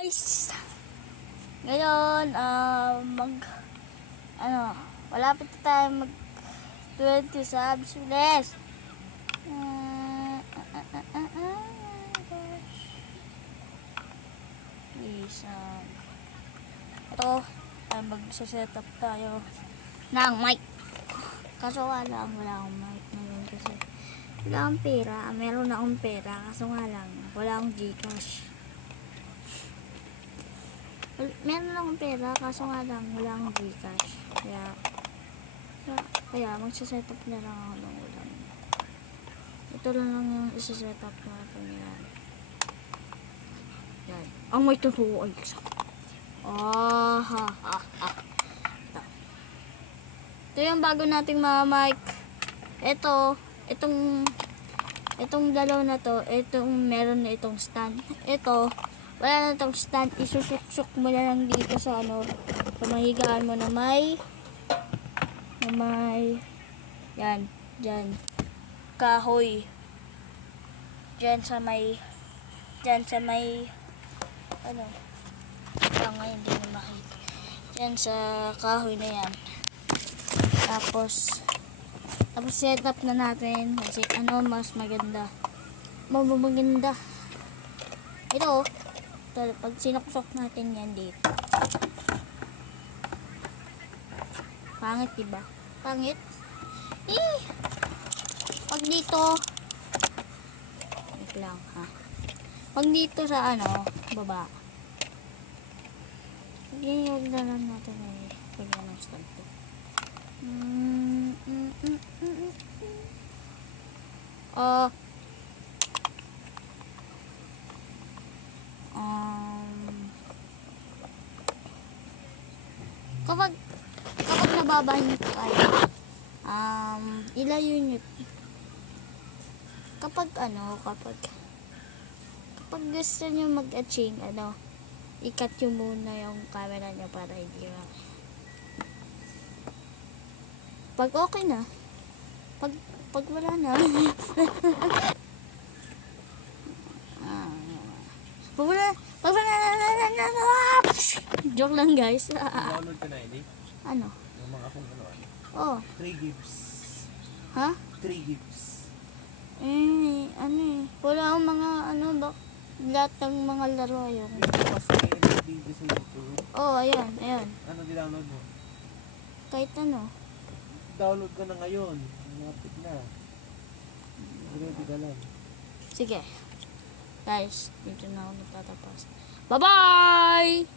Guys, ngayon, malapit na tayo mag 20 subs ulit. Please, ito, mag-set up tayo ng mic. Kaso wala akong mic ngayon kasi wala akong pera. Meron na akong pera, kaso nga lang, wala akong Gcash. Meron akong pera, kaso nga lang, wala akong Gcash. Kaya magsiset up na lang ako ng ulam. Ito lang yung isa-set up natin yan. Yan. Ang may tuho. Ay, ito yung bago nating mga mic. Itong dalaw na to, meron na itong stand. Ito, wala na itong stand. Isusuk-suk mo na lang dito sa pamahigaan mo na may yan, dyan kahoy, dyan sa may ngayon hindi mo makita, dyan sa kahoy na yan. Tapos set up na natin kasi mas maganda ito pag sinuksok natin yan dito. Pangit, diba? Pangit? Pag dito wait lang ha. Pag dito sa baba, huwag na lang natin pagyan ng stand to. Kapag nababahin kayo, ilayo nyo. Kapag gusto nyo mag-aching, ikat nyo muna yung camera nyo para hindi pag okay na, pag wala na, pag wala na, joke lang guys. Download ka na ini? Yung mga kung Oh. 3 gigs. Ha? 3 gigs. Wala akong mga lahat ng mga laro yun. Mas may video sa YouTube. Ayan. Di-download mo? Kahit Download ka na ngayon. Malapit na. Ready ka lang. Sige. Guys, dito na ako nagtatapos. Bye-bye!